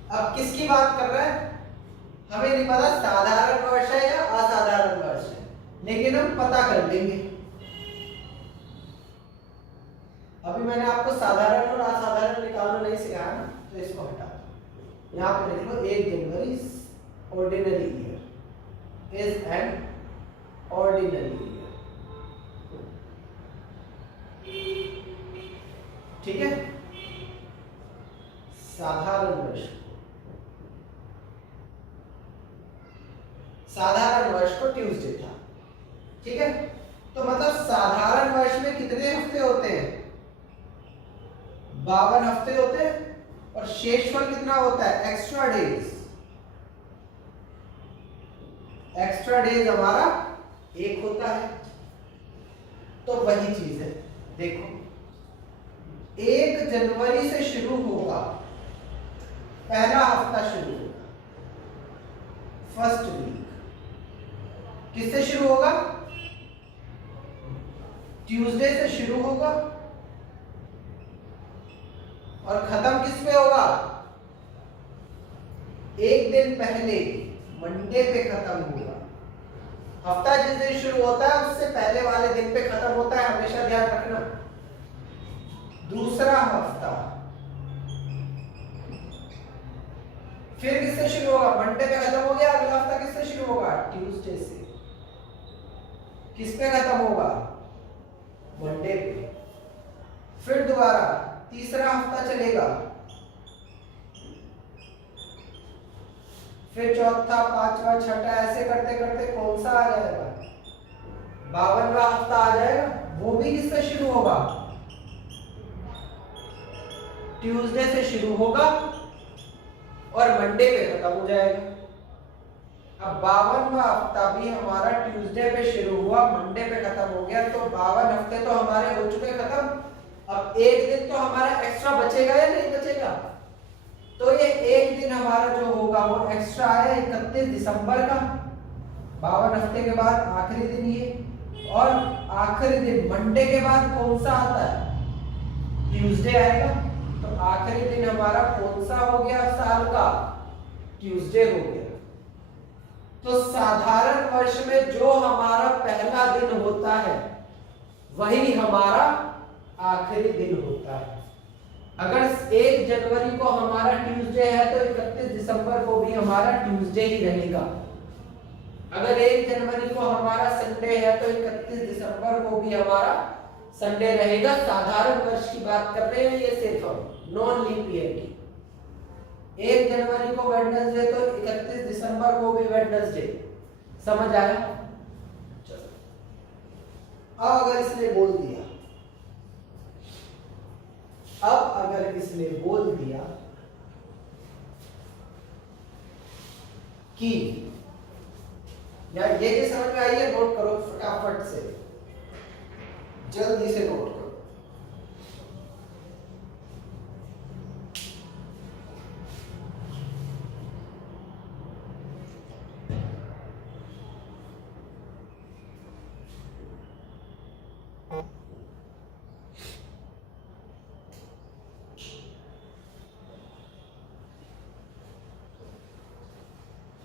अब किसकी बात कर रहा है? हमें नहीं पता साधारण वर्ष है या असाधारण वर्ष है, लेकिन हम पता कर लेंगे। अभी मैंने आपको साधारण और असाधारण निकालना नहीं सिखाया ना, तो इसको हटा दो। यहाँ पे लिख लो 1 जनवरी ordinary year is an ordinary year. ठीक है, साधारण वर्ष, साधारण वर्ष को ट्यूसडे था। ठीक है, तो मतलब साधारण वर्ष में कितने हफ्ते होते हैं? 52 हफ्ते होते हैं, और शेषफल कितना होता है? Extra days. एक्स्ट्रा डेज हमारा 1 होता है। तो वही चीज है, देखो 1 जनवरी से शुरू होगा, पहला हफ्ता शुरू होगा, फर्स्ट वीक। किससे शुरू होगा? ट्यूसडे से शुरू होगा, और खत्म किस पे होगा? एक दिन पहले मंडे पे खत्म होगा। हफ्ता जिस दिन शुरू होता है उससे पहले वाले दिन पे खत्म होता है, हमेशा ध्यान रखना। दूसरा हफ्ता फिर किससे शुरू होगा? मंडे पे खत्म हो गया, अगला हफ्ता किससे शुरू होगा? ट्यूसडे से। किस पे खत्म होगा? मंडे पे। फिर दोबारा तीसरा हफ्ता चलेगा, फिर चौथा, पांचवा, छठा, ऐसे करते करते कौन सा आ जाएगा? 52वां हफ्ता आ जाएगा। वो भी किससे शुरू होगा? ट्यूसडे से शुरू होगा और मंडे पे खत्म हो जाएगा। अब 52वां हफ्ता भी हमारा ट्यूसडे पे शुरू हुआ, मंडे पे खत्म हो गया, तो 52 हफ्ते तो हमारे हो चुके खत्म। अब एक दिन तो हमारा एक्स्ट्रा बचेगा या नहीं बचेगा? तो ये एक दिन हमारा जो होगा वो एक्स्ट्रा है 31 दिसंबर का। 52 हफ्ते के बाद आखिरी दिन ये, और आखिरी दिन मंडे के बाद कौन सा आता है? ट्यूसडे आएगा। तो आखिरी दिन हमारा कौन सा हो गया साल का? ट्यूसडे हो गया। तो साधारण वर्ष में जो हमारा पहला दिन होता है वही हमारा आखिरी दिन होता है। अगर 1 जनवरी को हमारा ट्यूसडे है तो 31 दिसंबर को भी हमारा ट्यूसडे ही रहेगा। अगर 1 जनवरी को हमारा संडे है तो 31 दिसंबर को भी हमारा संडे रहेगा। साधारण वर्ष की बात कर रहे हैं ये, सिर्फ हम नॉन लीप ईयर की। 1 जनवरी को वेडनेसडे तो 31 दिसंबर को भी वेडनेसडे। समझ आया? चलो, अब अगर इसने बोल दिया कि यार ये समझ में आई है, नोट करो फटाफट से, जल्दी से नोट करो।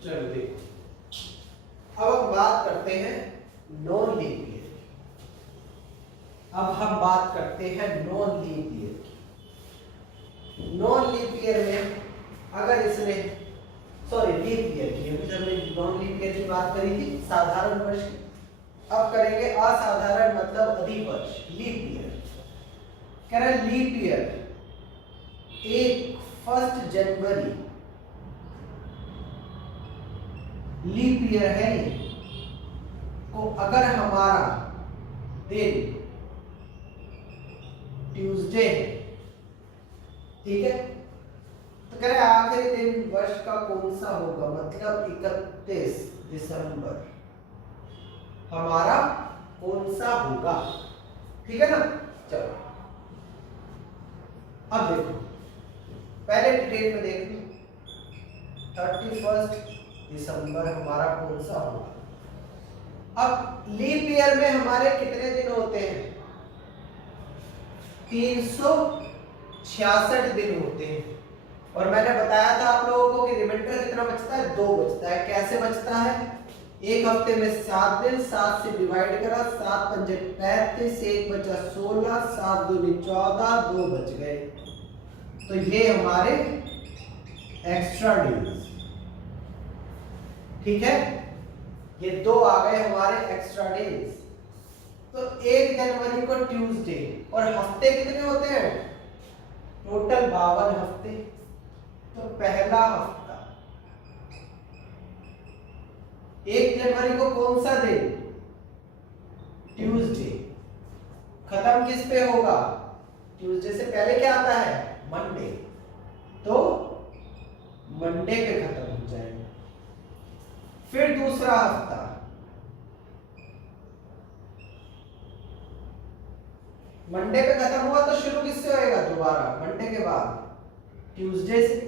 चलो देखो, अब हम बात करते हैं नॉन लीप ईयर। अब हम बात करते हैं नॉन लीप ईयर की। नॉन लीप ईयर में अगर इसने लीप ईयर की, अभी हमने नॉन लीप ईयर की बात करी थी, साधारण वर्ष की। अब करेंगे असाधारण मतलब अधिक वर्ष, लीप ईयर। कह रहे हैं लीप ईयर 1 जनवरी लीप ईयर है तो अगर हमारा दिन ट्यूसडे है, ठीक है, तो कह रहे आखिरी दिन वर्ष का कौन सा होगा? मतलब 31 दिसंबर हमारा कौन सा होगा? ठीक है ना? चलो अब देखो, पहले डिटेल में देख लो, 31 दिसंबर हमारा कौन सा होगा। अब लीप ईयर में हमारे कितने दिन होते हैं? 366 दिन होते हैं। और मैंने बताया था आप लोगों को कि रिमाइंडर कितना बचता है? 2 बचता है। कैसे बचता है? एक हफ्ते में 7 दिन, 7 से डिवाइड करा, 7 पंजे 35, 1 बचा 16, 7 दूनी 14, 2 बच गए। तो ये हमारे एक्स्ट्रा डेज, ठीक है, ये 2 आ गए हमारे एक्स्ट्रा डेज। तो 1 जनवरी को ट्यूसडे, और हफ्ते कितने होते हैं? टोटल 52 हफ्ते। तो पहला हफ्ता 1 जनवरी को कौन सा दिन? ट्यूसडे। खत्म किस पे होगा? ट्यूसडे से पहले क्या आता है? मंडे। तो मंडे पे खत्म हो जाएगा। फिर दूसरा हफ्ता मंडे पे खत्म हुआ तो शुरू किससे होएगा? दोबारा मंडे के बाद ट्यूसडे से।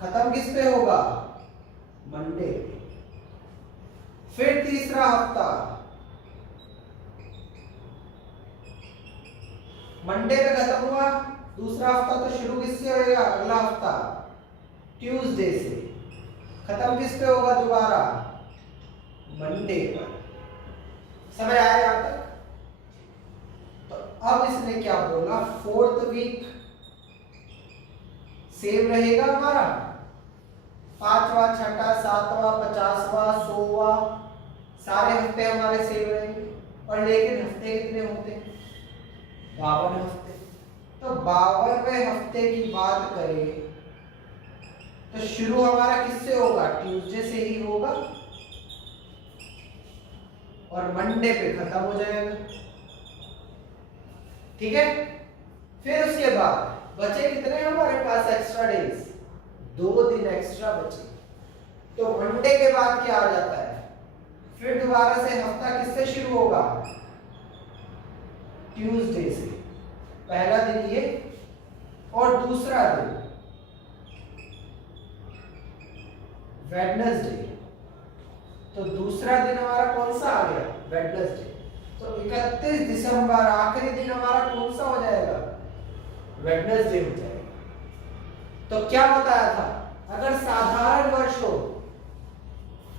खत्म किस पे होगा? मंडे पे। फिर तीसरा हफ्ता मंडे पे खत्म हुआ, दूसरा हफ्ता तो शुरू किससे होएगा? अगला हफ्ता ट्यूसडे से। खत्म किस पे होगा? दोबारा मंडे पर। समझ आया यहां तक? तो अब इसने क्या बोला? 4th वीक सेम रहेगा हमारा, 5वां, 6वां, 7वां, 50वां, 100वां, सारे हफ्ते हमारे सेम रहेंगे। और लेकिन हफ्ते कितने होते हैं? 52 हफ्ते। तो 52वें हफ्ते की बात करें तो शुरू हमारा किससे होगा, ट्यूसडे से ही होगा और मंडे पे खत्म हो जाएगा। ठीक है, फिर उसके बाद बचे कितने हमारे पास एक्स्ट्रा डेज, 2 दिन एक्स्ट्रा बचे। तो मंडे के बाद क्या आ जाता है, फिर दोबारा से हफ्ता किससे शुरू होगा, ट्यूसडे से। पहला दिन ये और दूसरा दिन वेडनेसडे। तो दूसरा दिन हमारा कौन सा आ गया, वेडनेसडे। तो 31 दिसंबर आखिरी दिन हमारा कौन सा हो जाएगा, वेडनेसडे हो जाएगा। तो क्या बताया था, अगर साधारण वर्ष हो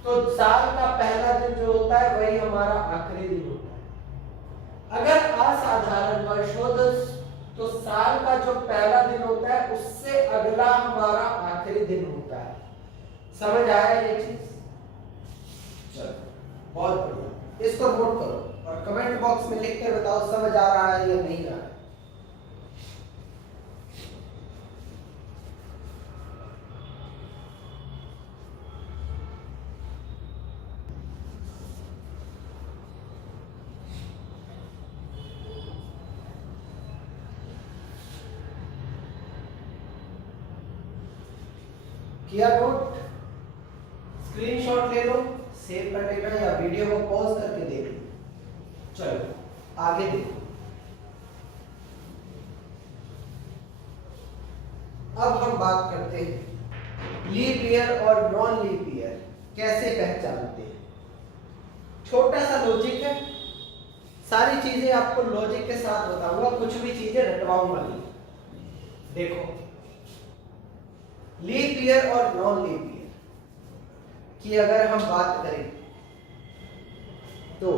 तो साल का पहला दिन जो होता है वही हमारा आखिरी दिन होता है। अगर असाधारण वर्ष हो तो साल का जो पहला दिन होता है उससे अगला हमारा आखिरी दिन होता है। समझ आया ये चीज? चलो बहुत बढ़िया, इसको नोट करो और कमेंट बॉक्स में लिख के बताओ समझ आ रहा है या नहीं आ रहा है। किया नोट? स्क्रीनशॉट ले लो, सेव कर लेना या वीडियो को पॉज करके देख लो। चलो आगे देखो। अब हम बात करते हैं लीप ईयर और नॉन लीप ईयर कैसे पहचानते हैं। छोटा सा लॉजिक है, सारी चीजें आपको लॉजिक के साथ बताऊंगा, कुछ भी चीजें रटवाऊंगा नहीं। देखो, लीप ईयर और नॉन लीप ईयर की अगर हम बात करें तो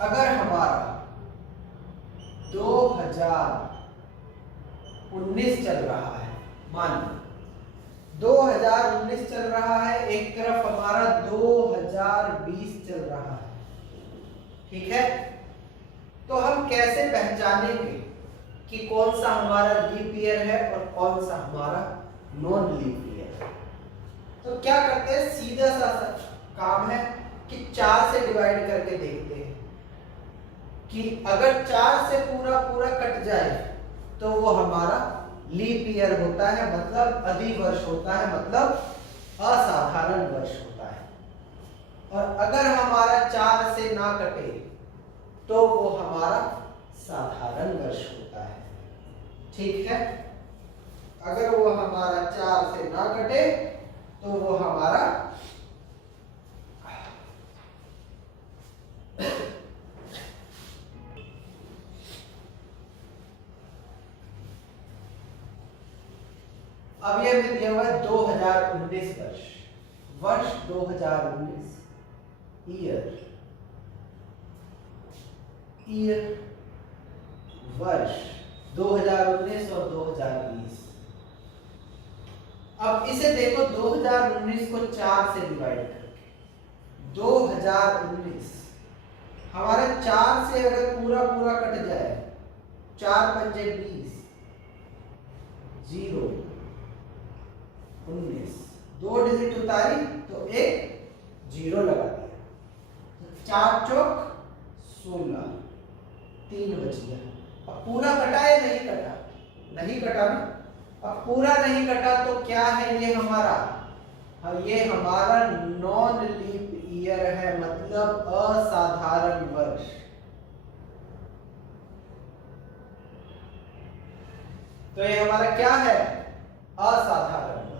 अगर हमारा 2019 चल रहा है, मान लो 2019 चल रहा है, एक तरफ हमारा 2020 चल रहा है, ठीक है, तो हम कैसे पहचानेंगे कि कौन सा हमारा लीप ईयर है और कौन सा हमारा नॉन लीप ईयर है? तो क्या करते हैं, सीधा सा काम है कि 4 से डिवाइड करके देखते हैं कि अगर 4 से पूरा पूरा कट जाए तो वो हमारा लीप ईयर होता है, मतलब अधिवर्ष होता है, मतलब असाधारण वर्ष होता है। और अगर हमारा 4 से ना कटे तो वो हमारा साधारण वर्ष होता है। ठीक है, अगर वो हमारा 4 से ना कटे तो वो हमारा अब ये में दिया हुआ है 2019 वर्ष 2019 ईयर वर्ष 2019 और 2020। अब इसे देखो, 2019 को 4 से डिवाइड करके 2019 हमारे 4 से अगर पूरा पूरा कट जाए, 4 पंजे 20, 0 19, 2 डिजिट उतारी तो एक 0 लगा दिया, 4 चौक 16, 3 बच गया। अब पूरा कटा या नहीं कटा? नहीं कटा ना। अब पूरा नहीं कटा तो क्या है ये हमारा, ये हमारा नॉन लीप ईयर है, मतलब असाधारण वर्ष। तो ये हमारा क्या है, असाधारण वर्ष।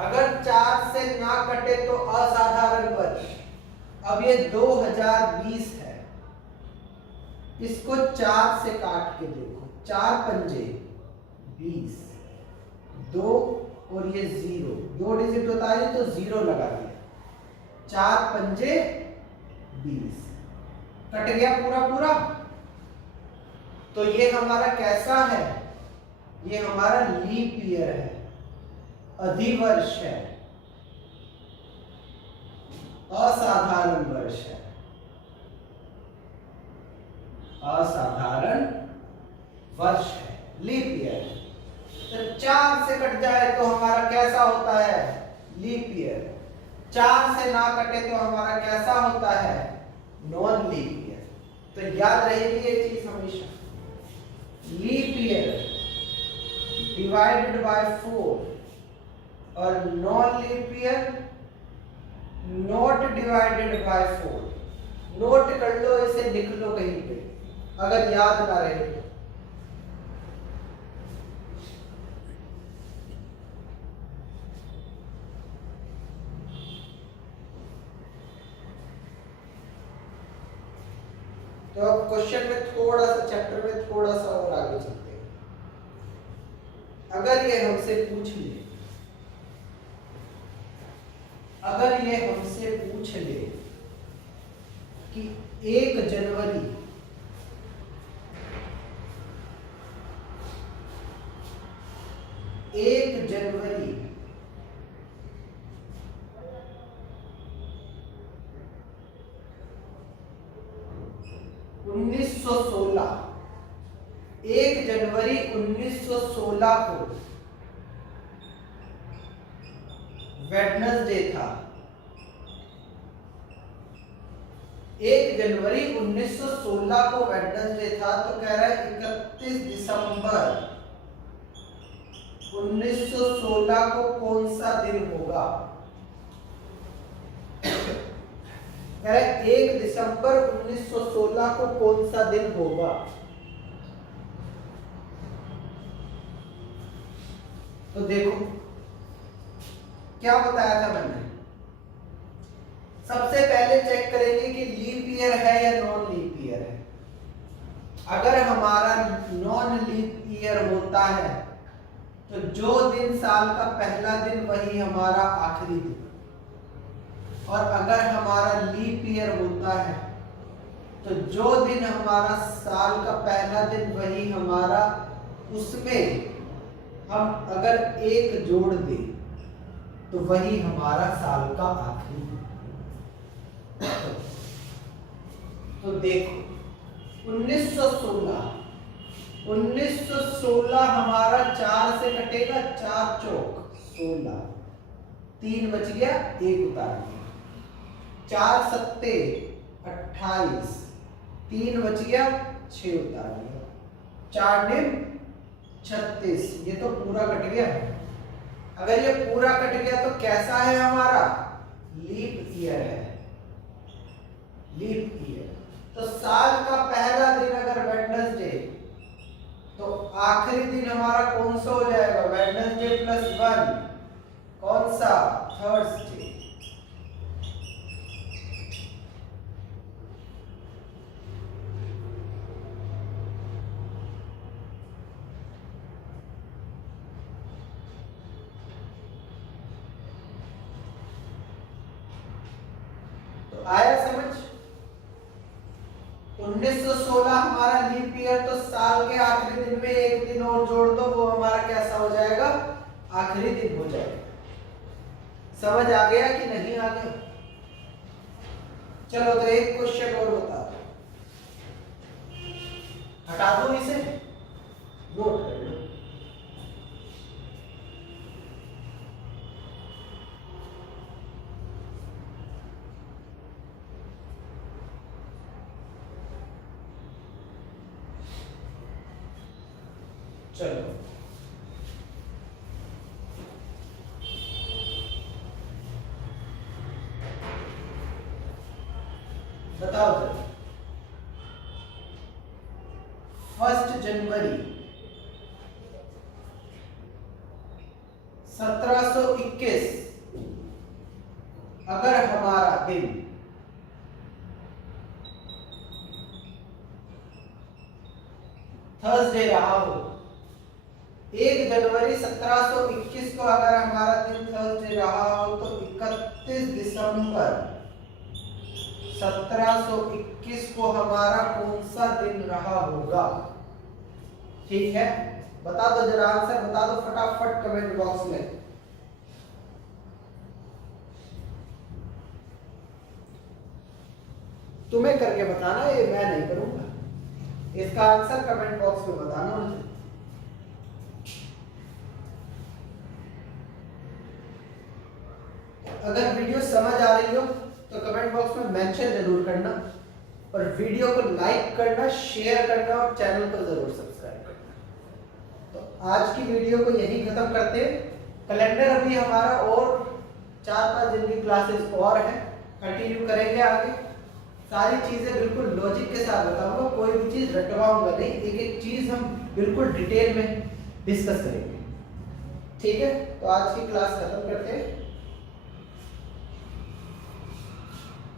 अगर 4 से ना कटे तो असाधारण वर्ष। अब ये 2020 है, इसको 4 से काट के देखो, 4 पंजे 20, 2 और ये 0, 2 डिजिट उतारी तो 0 लगा दिया, 4 पंजे 20, कट गया पूरा पूरा। तो ये हमारा कैसा है, ये हमारा लीप ईयर है, अधिवर्ष है, असाधारण वर्ष है, असाधारण वर्ष है, लीप ईयर। तो 4 से कट जाए तो हमारा कैसा होता है? Leap year. 4 से ना कटे तो हमारा कैसा होता है? Non leap year. तो याद रहेगी ये चीज हमेशा, लीप ईयर डिवाइडेड बाय 4 और non leap year not divided by 4। Note कर लो, इसे लिख लो कहीं पे अगर याद ना रहे तो। तो अब क्वेश्चन में थोड़ा सा, चैप्टर में थोड़ा सा और आगे चलते हैं। अगर ये हमसे पूछ ले, अगर ये हमसे पूछ ले कि 1 जनवरी 1 जनवरी 1916, 1 जनवरी 1916 को वेडनेसडे था। 1 जनवरी 1916 को वेडनेसडे था, तो कह रहा है 31 दिसंबर 1916 को कौन सा दिन होगा? कह रहा है 1 दिसंबर 1916 को कौन सा दिन होगा? तो देखो क्या बताया था मैंने, सबसे पहले चेक करेंगे कि लीप ईयर है या नॉन लीप ईयर है। अगर हमारा नॉन लीप ईयर होता है तो जो दिन साल का पहला दिन वही हमारा आखिरी दिन, और अगर हमारा लीप ईयर होता है तो जो दिन हमारा साल का पहला दिन वही हमारा, उसमें हम अगर 1 जोड़ दें तो वही हमारा साल का आखिरी दिन। तो देखो 1916 हमारा 4 से कटेगा, 4 चौक 16, 3 बच गया, 1 उतार दिया, 4 सत्ते 28, 3 बच गया, 6 उतार दिया, 4 डिम 36। ये तो पूरा कट गया। अगर ये पूरा कट गया तो कैसा है हमारा? लीप ईयर है, लीप ईयर। तो साल का पहला दिन अगर वेडनेसडे, तो आखिरी दिन हमारा कौन सा हो जाएगा? वेडनेसडे प्लस 1, कौन सा? थर्सडे। तो आया समझ? 1916 हमारा लीप ईयर, तो साल के आखिरी दिन में 1 दिन और जोड़ दो, वो हमारा कैसा हो जाएगा? आखिरी दिन हो जाएगा। समझ आ गया कि नहीं आ गया? चलो तो एक क्वेश्चन और बता दो, हटा दो इसे, नोट कर लो। चलो बताओ जरा, 1 जनवरी 1721 अगर हमारा दिन थर्सडे रहा हो, 1 जनवरी 1721 को अगर हमारा दिन थर्सडे रहा हो, तो 31 दिसंबर 1721 को हमारा कौन सा दिन रहा होगा? ठीक है, बता दो जरा, आंसर बता दो फटाफट कमेंट बॉक्स में। तुम्हें करके बताना, ये मैं नहीं करूंगा। इसका आंसर कमेंट बॉक्स में बताना मुझे। अगर वीडियो समझ आ रही हो तो कमेंट बॉक्स में मेंशन जरूर करना, और वीडियो को लाइक करना, शेयर करना और चैनल को जरूर सब्सक्राइब करना। तो आज की वीडियो को यही खत्म करते हैं। कैलेंडर अभी हमारा और 4-5 दिन की क्लासेस और है, कंटिन्यू करेंगे आगे। सारी चीजें बिल्कुल लॉजिक के साथ बताऊंगा, कोई भी चीज रटवाऊंगा नहीं, एक एक चीज हम बिल्कुल डिटेल में डिस्कस करेंगे। ठीक है, तो आज की क्लास खत्म करते हैं।